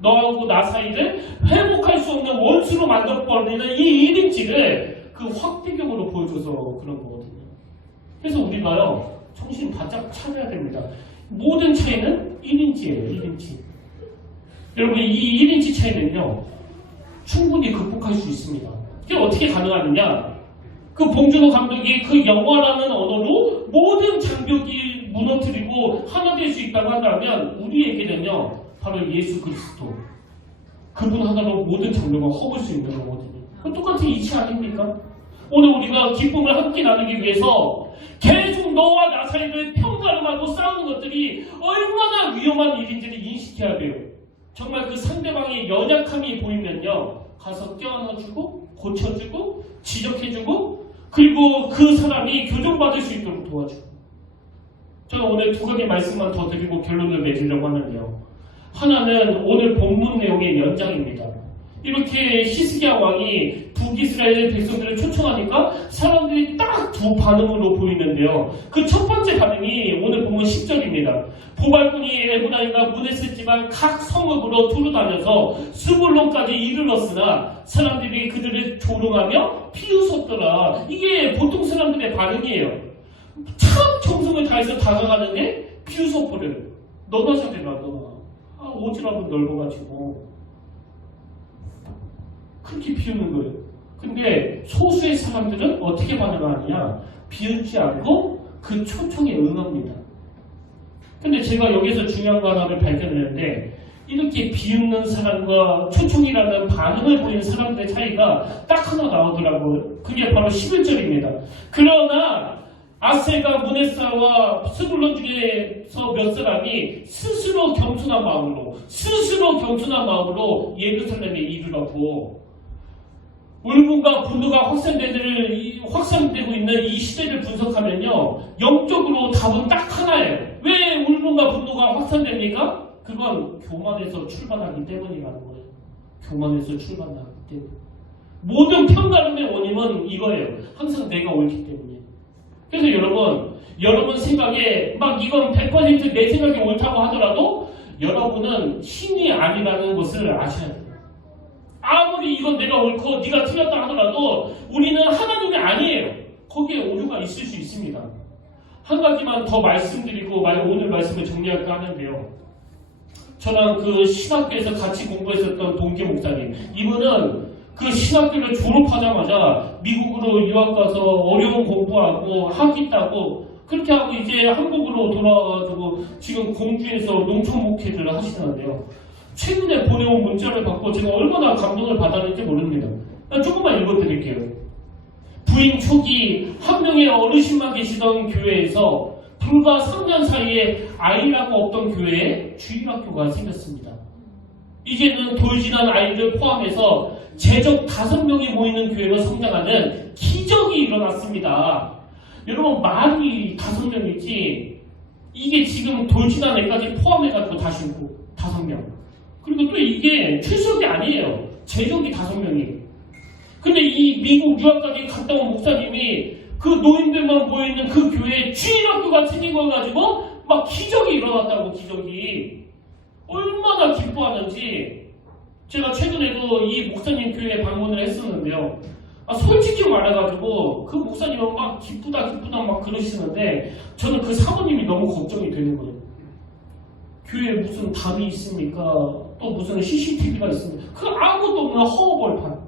너하고 나 사이를 회복할 수 없는 원수로 만들어버리는 이 1인치를 그 확대경으로 보여줘서 그런 거거든요. 그래서 우리가요, 정신 바짝 차려야 됩니다. 모든 차이는 1인치예요, 1인치. 여러분, 이 1인치 차이는요, 충분히 극복할 수 있습니다. 이게 어떻게 가능하느냐? 그 봉준호 감독이 그 영화라는 언어로 모든 장벽이 무너뜨리고 하나 될 수 있다고 한다면 우리에게는요, 바로 예수 그리스도. 그분 하나로 모든 장벽을 허물 수 있는 거거든요. 똑같은 이치 아닙니까? 오늘 우리가 기쁨을 함께 나누기 위해서 계속 너와 나 사이를 평가름하고 싸우는 것들이 얼마나 위험한 일인지를 인식해야 돼요. 정말 그 상대방의 연약함이 보이면요, 가서 껴안아주고 고쳐주고 지적해주고, 그리고 그 사람이 교정받을 수 있도록 도와주고. 저는 오늘 두 가지 말씀만 더 드리고 결론을 맺으려고 하는데요. 하나는 오늘 본문 내용의 연장입니다. 이렇게 히스기야 왕이 북이스라엘 백성들을 초청하니까 사람들이 딱 두 반응으로 보이는데요. 그 첫 번째 반응이 오늘 보면 10절입니다. 보발꾼이 에브라임과 문에스 지방 각 성읍으로 두루다녀서 스불론까지 이르렀으나 사람들이 그들을 조롱하며 피웃었더라. 이게 보통 사람들의 반응이에요. 참 정성을 다해서 다가가는데 피웃어버려요. 너나 잘해라, 너나. 오지랖은 넓어가지고 그렇게 비우는 거예요. 근데 소수의 사람들은 어떻게 반응하느냐? 비웃지 않고 그 초청에 응합니다. 근데 제가 여기서 중요한 거 하나를 발견했는데, 이렇게 비웃는 사람과 초청이라는 반응을 보이는 사람들의 차이가 딱 하나 나오더라고요. 그게 바로 11절입니다. 그러나 아셀과 문에사와 스불론 중에서 몇 사람이 스스로 겸손한 마음으로 예루살렘에 이르렀고, 울분과 분노가 확산되고 있는 이 시대를 분석하면요, 영적으로 답은 딱 하나예요. 왜 울분과 분노가 확산됩니까? 그건 교만에서 출발하기 때문이라는 거예요. 교만에서 출발하기 때문에. 모든 편가름의 원인은 이거예요. 항상 내가 옳기 때문에. 그래서 여러분 생각에 막 이건 100% 내 생각이 옳다고 하더라도 여러분은 신이 아니라는 것을 아셔야 돼요. 아무리 이건 내가 옳고 네가 틀렸다 하더라도 우리는 하나님이 아니에요. 거기에 오류가 있을 수 있습니다. 한 가지만 더 말씀드리고 오늘 말씀을 정리할까 하는데요. 저랑 그 신학교에서 같이 공부했었던 동기 목사님, 이분은 그 신학교를 졸업하자마자 미국으로 유학 가서 어려운 공부하고 학위 따고 그렇게 하고 이제 한국으로 돌아와가지고 지금 공주에서 농촌 목회를 하시는데요. 최근에 보내온 문자를 받고 제가 얼마나 감동을 받았는지 모릅니다. 조금만 읽어드릴게요. 부임 초기 한 명의 어르신만 계시던 교회에서 불과 3년 사이에 아이라고 없던 교회에 주일학교가 생겼습니다. 이제는 돌진한 아이들 포함해서 재적 5명이 모이는 교회로 성장하는 기적이 일어났습니다. 여러분, 말이 5명이지 이게 지금 돌진한 애까지 포함해가지고 다시 5명. 그리고 또 이게 출석이 아니에요. 재적이 5명이. 근데 이 미국 유학까지 갔다 온 목사님이 그 노인들만 모여있는 그 교회에 주일학교가 생긴 걸 가지고 막 기적이 일어났다고, 기적이. 얼마나 기뻐하는지. 제가 최근에도 이 목사님 교회에 방문을 했었는데요. 솔직히 말해가지고 그 목사님은 막 기쁘다 막 그러시는데 저는 그 사모님이 너무 걱정이 되는 거예요. 교회에 무슨 담이 있습니까? 또 무슨 CCTV가 있습니까? 그 아무것도 없는 허허벌판.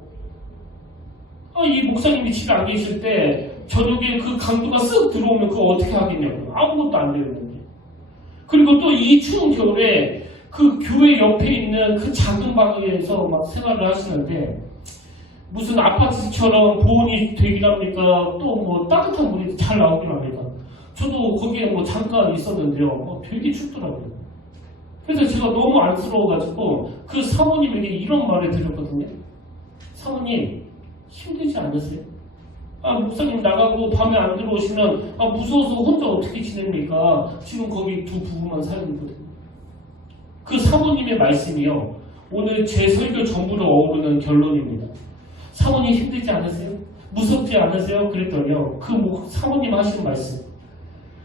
이 목사님이 집에 안 계실 때 저녁에 그 강도가 쓱 들어오면 그거 어떻게 하겠냐고요. 아무것도 안 되어 있는데. 그리고 또 이 추운 겨울에 그 교회 옆에 있는 그 작은 방에서 막 생활을 하시는데 무슨 아파트처럼 보온이 되긴 합니까? 또 뭐 따뜻한 물이 잘 나오긴 합니다. 저도 거기에 뭐 잠깐 있었는데요. 되게 춥더라고요. 그래서 제가 너무 안쓰러워가지고 그 사모님에게 이런 말을 드렸거든요. 사모님, 힘들지 않으세요? 목사님 나가고 밤에 안 들어오시면 무서워서 혼자 어떻게 지냅니까? 지금 거기 두 부부만 살고 있거든요. 그 사모님의 말씀이요, 오늘 제 설교 전부를 어우르는 결론입니다. 사모님 힘들지 않으세요? 무섭지 않으세요? 그랬더니요, 그 사모님 하시는 말씀,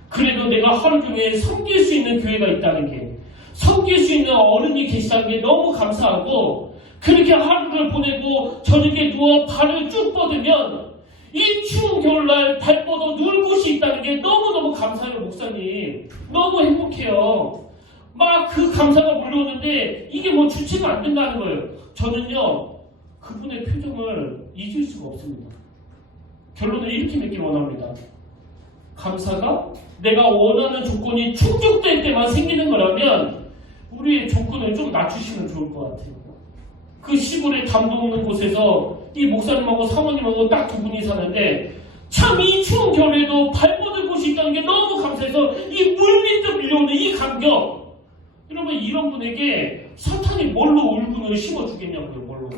그래도 내가 하루 종일 섬길 수 있는 교회가 있다는 게, 섬길 수 있는 어른이 계시다는 게 너무 감사하고, 그렇게 하루를 보내고 저녁에 누워 발을 쭉 뻗으면 이 추운 겨울날 발 뻗어 누울 곳이 있다는 게 너무너무 감사해요. 목사님, 너무 행복해요. 막 그 감사가 몰려오는데 이게 뭐 주체가 안 된다는 거예요. 저는요, 그분의 표정을 잊을 수가 없습니다. 결론을 이렇게 맺길 원합니다. 감사가 내가 원하는 조건이 충족될 때만 생기는 거라면 우리의 조건을 좀 낮추시면 좋을 것 같아요. 그 시골에 담도 없는 곳에서 이 목사님하고 사모님하고 딱 두 분이 사는데 참 이 추운 겨울에도 발 뻗을 곳이 있다는 게 너무 감사해서 이 물밑도 밀려오는 이 감격, 여러분 이런 분에게 사탄이 기쁨을 심어주겠냐고요, 뭘로.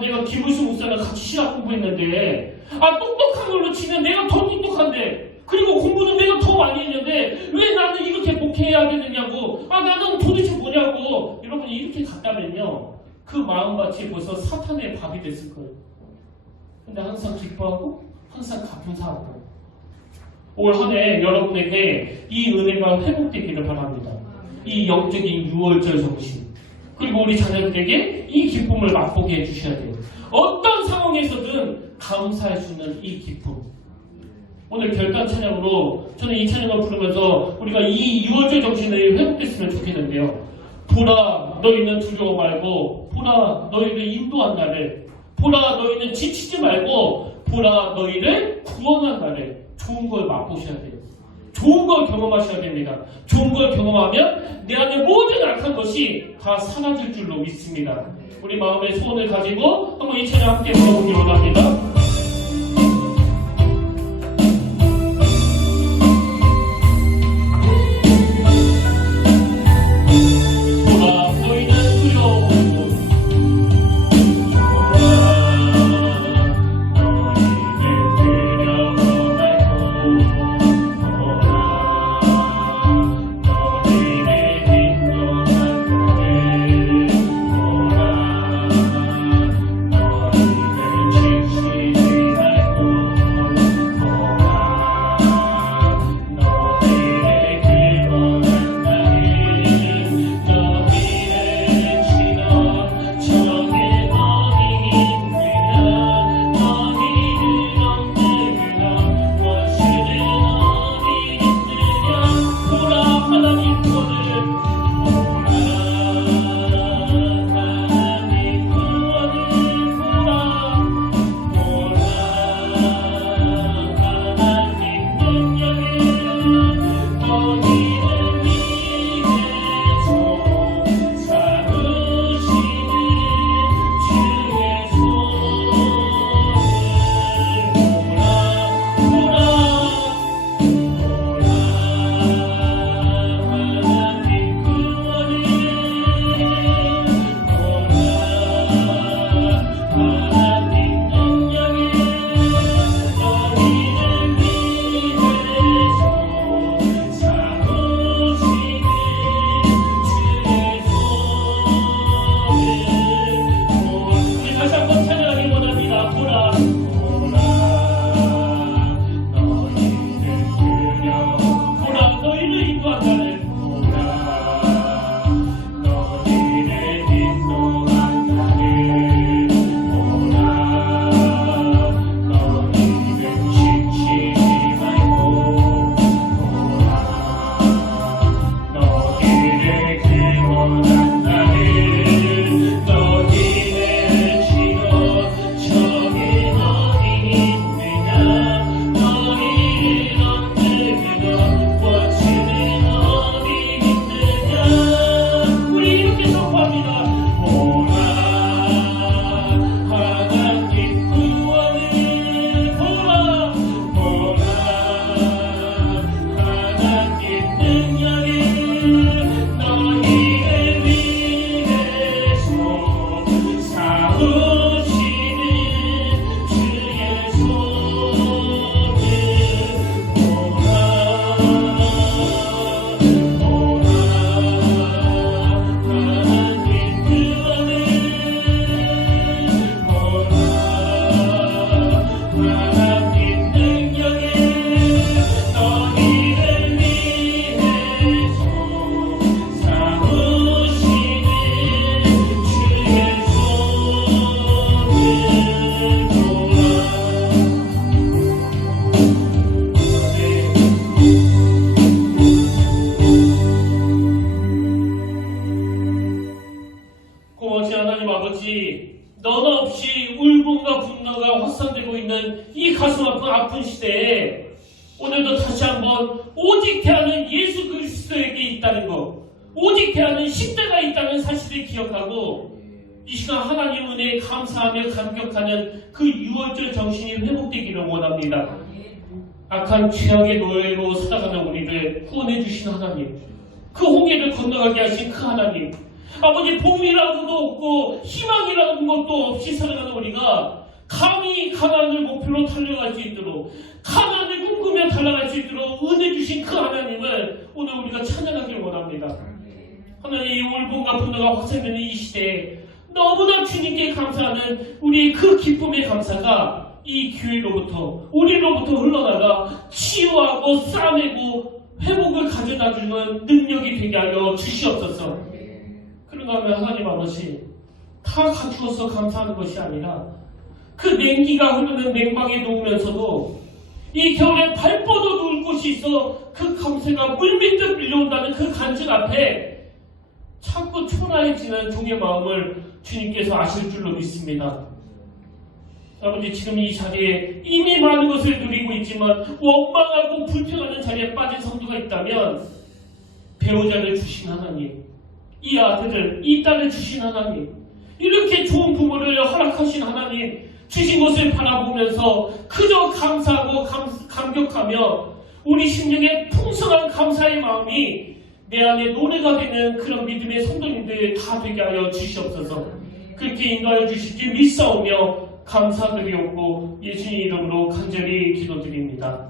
내가 김을수 목사랑 같이 신학 공부했는데, 똑똑한 걸로 치면 내가 더 똑똑한데, 그리고 공부는 내가 더 많이 했는데, 왜 나는 이렇게 목회해야 되느냐고, 나는 도대체 뭐냐고, 여러분이 이렇게 갔다면요, 그 마음밭이 벌써 사탄의 밥이 됐을 거예요. 근데 항상 기뻐하고, 항상 감사하고, 올 한 해 여러분에게 이 은혜가 회복되기를 바랍니다. 이 영적인 6월절 정신, 그리고 우리 자녀들에게 이 기쁨을 맛보게 해주셔야 돼요. 어떤 상황에서든 감사할 수 있는 이 기쁨. 오늘 결단 찬양으로 저는 이 찬양을 부르면서 우리가 이 6월절 정신을 회복됐으면 좋겠는데요. 보라 너희는 두려워 말고, 보라 너희를 인도한 나를, 보라 너희는 지치지 말고, 보라 너희를 구원한 나를. 좋은 걸 맛보셔야 돼요. 좋은 걸 경험하셔야 됩니다. 좋은 걸 경험하면 내 안에 모든 악한 것이 다 사라질 줄로 믿습니다. 우리 마음의 소원을 가지고 한번 이 찬양 함께 불러보기 원합니다. 너나 없이 울분과 분노가 확산되고 있는 이 가슴 아픈 시대에 오늘도 다시 한번 오직 대안은 예수 그리스도에게 있다는 것, 오직 대안은 십자가에 있다는 사실을 기억하고 이 시간 하나님 은혜에 감사하며 감격하는 그 6월절 정신이 회복되기를 원합니다. 악한 죄악의 노예로 살아가는 우리를 구원해 주신 하나님, 그 홍해를 건너가게 하신 그 하나님, 아버지, 봄이라고도 없고 희망이라는 것도 없이 살아가는 우리가 감히 가나안을 목표로 달려갈 수 있도록, 가나안을 꿈꾸며 달려갈 수 있도록 은혜 주신 그 하나님을 오늘 우리가 찬양하길 원합니다. 하나님, 이 울분과 분노가 확산되는 이 시대에 너무나 주님께 감사하는 우리의 그 기쁨의 감사가 이 교회로부터, 우리로부터 흘러나가 치유하고 싸매고 회복을 가져다주는 능력이 되게 하여 주시옵소서. 그런가 하면 하나님 아버지, 다 갖추어서 감사하는 것이 아니라 그 냉기가 흐르는 냉방에 놓으면서도 이 겨울에 발뻗어 누울 곳이 있어 그 감사가 물밀듯 밀려온다는 그 간증 앞에 자꾸 초라해지는 종의 마음을 주님께서 아실 줄로 믿습니다. 아버지, 지금 이 자리에 이미 많은 것을 누리고 있지만 원망하고 불평하는 자리에 빠진 성도가 있다면 배우자를 주신 하나님, 이 아들을, 이 딸을 주신 하나님, 이렇게 좋은 부모를 허락하신 하나님, 주신 것을 바라보면서 그저 감사하고 감격하며 우리 심령에 풍성한 감사의 마음이 내 안에 노래가 되는 그런 믿음의 성도님들 다 되게 하여 주시옵소서. 그렇게 인도하여 주시기 믿사오며 감사드리옵고 예수님 이름으로 간절히 기도드립니다.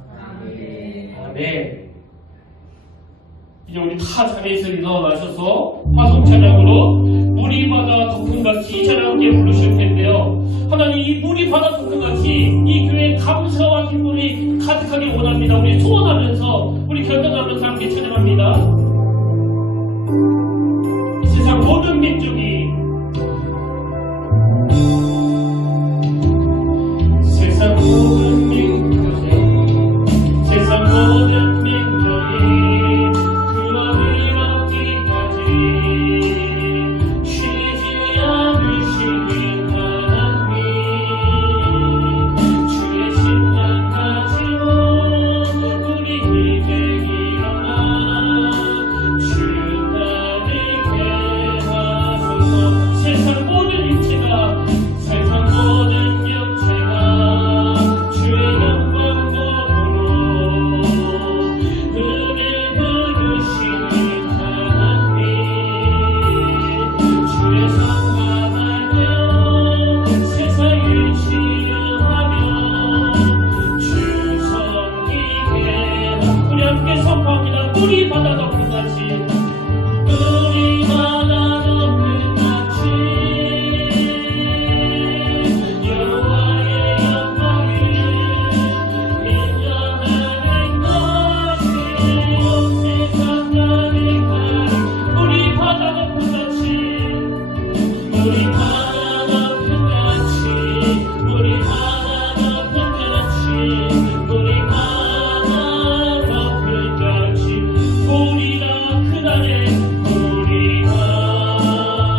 아멘. 이제 우리 다 자리에서 일어나셔서 화성 찬양으로 물이 바다 덮음같이 이 찬양 함께 부르실 텐데요. 하나님, 이 물이 바다 덮음같이 이 교회에 감사와 기쁨이 가득하길 원합니다. 우리 소원하면서, 우리 결단하면서 함께 찬양합니다. 세상 모든 민족이, 세상 모든 민족이, 세상 모든 민족이 그 법을 얻기까지 쉬지 않으시는 하나님, 주의 심장 가지고 우리 이제 일어나 주 나에게 하소서. 세상 모든 육체가, 세상 모든 육체가 주의 영광 보도록 은혜 부르시는 하나님, 주의 성만 알며 세상을 치유하며 주 섬기게. 우리 함께 선포합니다. 물이 바다 덮음같이, 물이 바다 덮음같이 여호와의 영광을 인정하는 것이 온 세상 가득하리. 물이 바다 덮음같이, 물이 바다 덮음같이, 물이 바다 덮음같이, 물이 바다 덮음같이 보리라 그날에, 보리라 그날에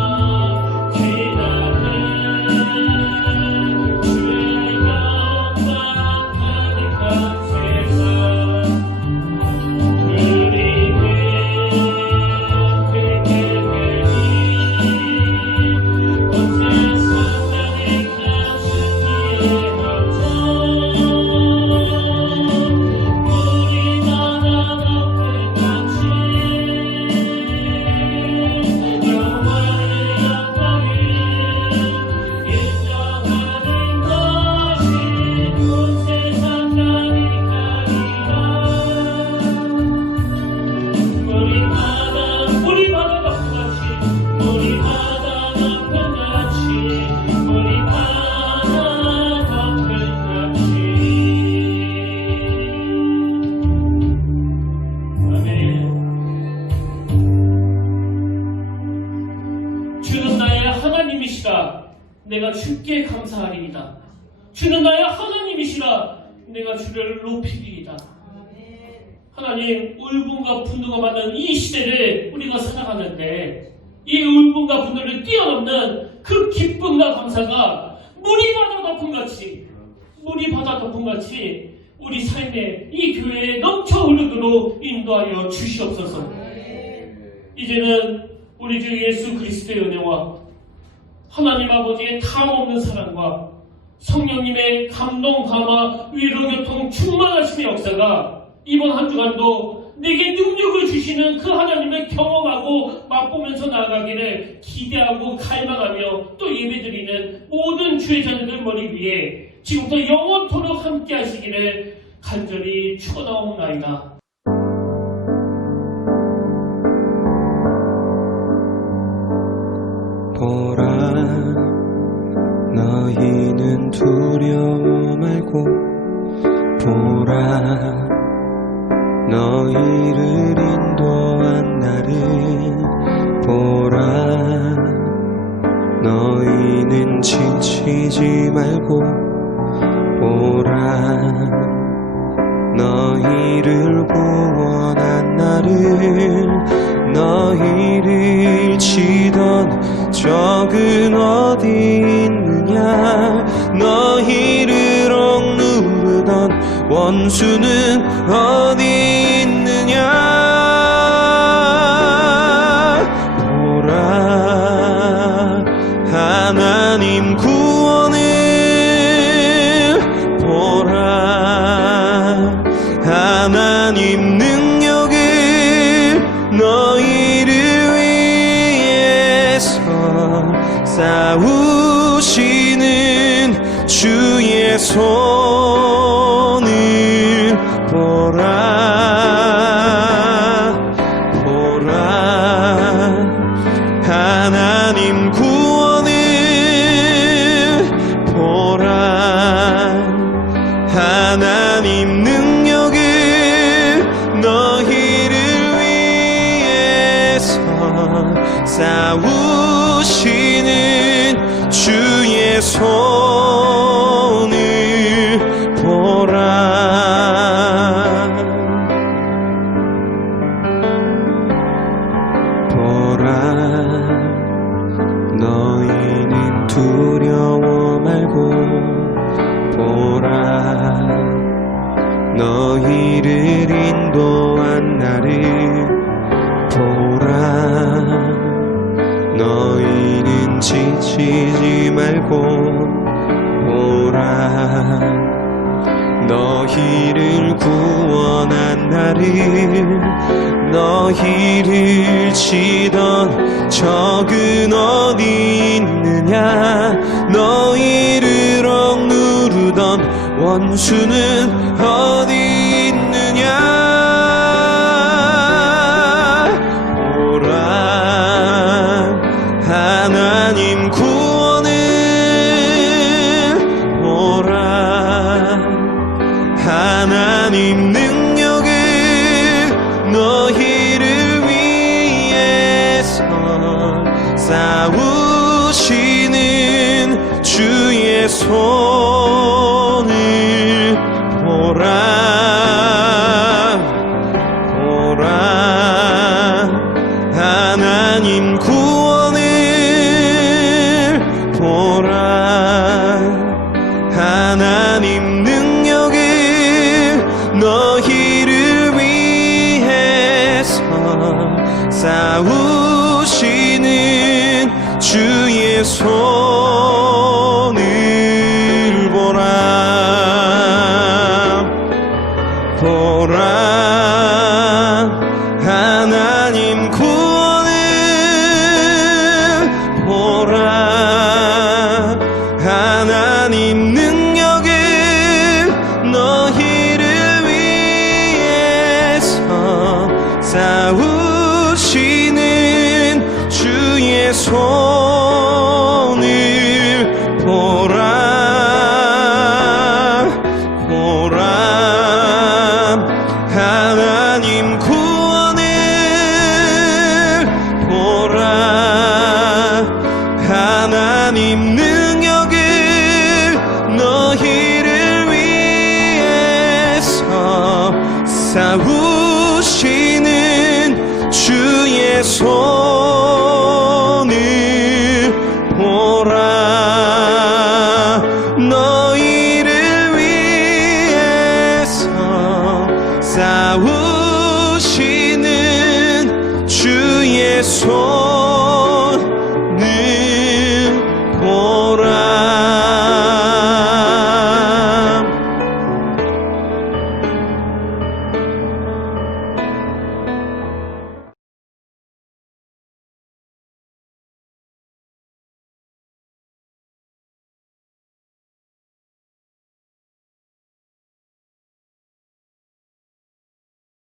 주의 영광 가득한 세상 우리는 그렇게 되니 온 세상 가득한 승리의 함성. 물이 바다 덮음같이 여호와의 영광을 인정하는 것이 온 세상 가득하리라. 물이 바다 덮음같이, 물이 바다 덮음같이, 물이 바다 덮음같이. 아멘. 주는 나의 하나님이시라 내가 주께 감사하리이다. 주는 나의 하나님이시라 내가 주를 높이리이다. 하나님, 울분과 분노가 많은 이 시대를 우리가 살아가는데 이 울분과 분노를 뛰어넘는 그 기쁨과 감사가 물이 바다 덮음같이, 물이 바다 덮음같이 우리 삶에, 이 교회에 넘쳐 흐르도록 인도하여 주시옵소서. 이제는 우리 주 예수 그리스도의 은혜와 하나님 아버지의 탐없는 사랑과 성령님의 감동, 감화, 위로, 교통, 충만하심의 역사가 이번 한 주간도 내게 능력을 주시는 그 하나님을 경험하고 맛보면서 나아가기를 기대하고 갈망하며 또 예배드리는 모든 주의 자녀들 머리 위에 지금부터 영원토록 함께 하시기를 간절히 축원하옵나이다. 보라, 너희는 두려워 말고 보라, 너희를 인도한 나를 보라, 너희는 지치지 말고 보라, 너희를 구원한 나를, 너희를 치던 적은 어디 있느냐, 너희를 억누르던 원수는 어디 있느냐. 보라, 하나님 구원을 보라, 하나님 능력을 너희를 위해서 싸우시는 주의 손을 보라, 보라, 하나님 구원을 보라, 하나님 능력을 너희를 위해서 싸우시는 주의 손을 보라, 보라, 너희는 두려워 말고 보라, 너희를 인도한 나를 보라, 너희는 지치지 말고 보라, 너희를 구원한 나를, 너희를 치던 적은 어디 있느냐, 너희를 억누르던 원수는 어디 있느냐. 보라, 하나님 구원을 보라, 하나님 능력을 너희를 위해서 싸우시는 주의 손을 보라, 보라, 하나님 구원을 보라, 하나님 능력을 너희를 위해서 싸우시는 주의 손을 보라, 보라, 하나님 구원을 보라, 하나님 능력을 너희를 위해서 싸우시는 주의 손을 보라, 보라, 하나님 구원을 보라, 하나님 능력을 너희를 위해서 싸우시는 주의 손을 보라, 너희를 위해서 싸우시는 주의 손